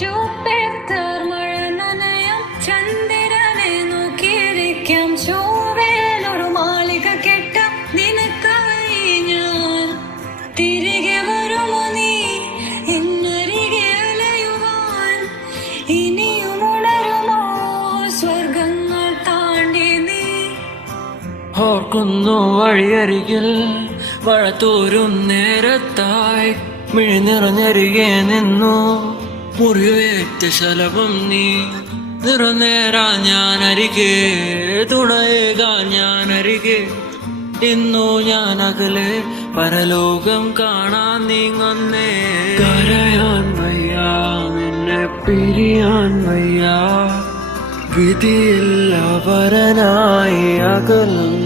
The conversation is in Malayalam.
ജൂപ്പിറ്റർ മഴ നനയാം, ചന്ദ്രനെ നോക്കിയിരിക്കാം, ചൊവ്വയിലൊരു മാളിക കെട്ടാം നിനക്കായി ഞാൻ. തിരികെ വരുമോ നീ എന്നരികെ അലയുവാൻ? ഇനിയും ഉണരുമോ സ്വർഗങ്ങൾ താണ്ടി നീ? ഓർക്കുന്നു വഴിയരികിൽ മഴ തോരും നേരത്തായി മിഴി നിറഞ്ഞരികെ നിന്നു മുറിവേറ്റ ശലഭം നീ. നിറനേരാ ഞാനരികെ, തുണയേകാൻ ഞാനരികെ. ഇന്നു ഞാൻ അകലെ പരലോകം കാണാൻ നീങ്ങുന്നേ. കരയാൻ വയ്യ, നിന്നെ പിരിയാൻ വയ്യ, വിധിയില്ല വരനായി അകലും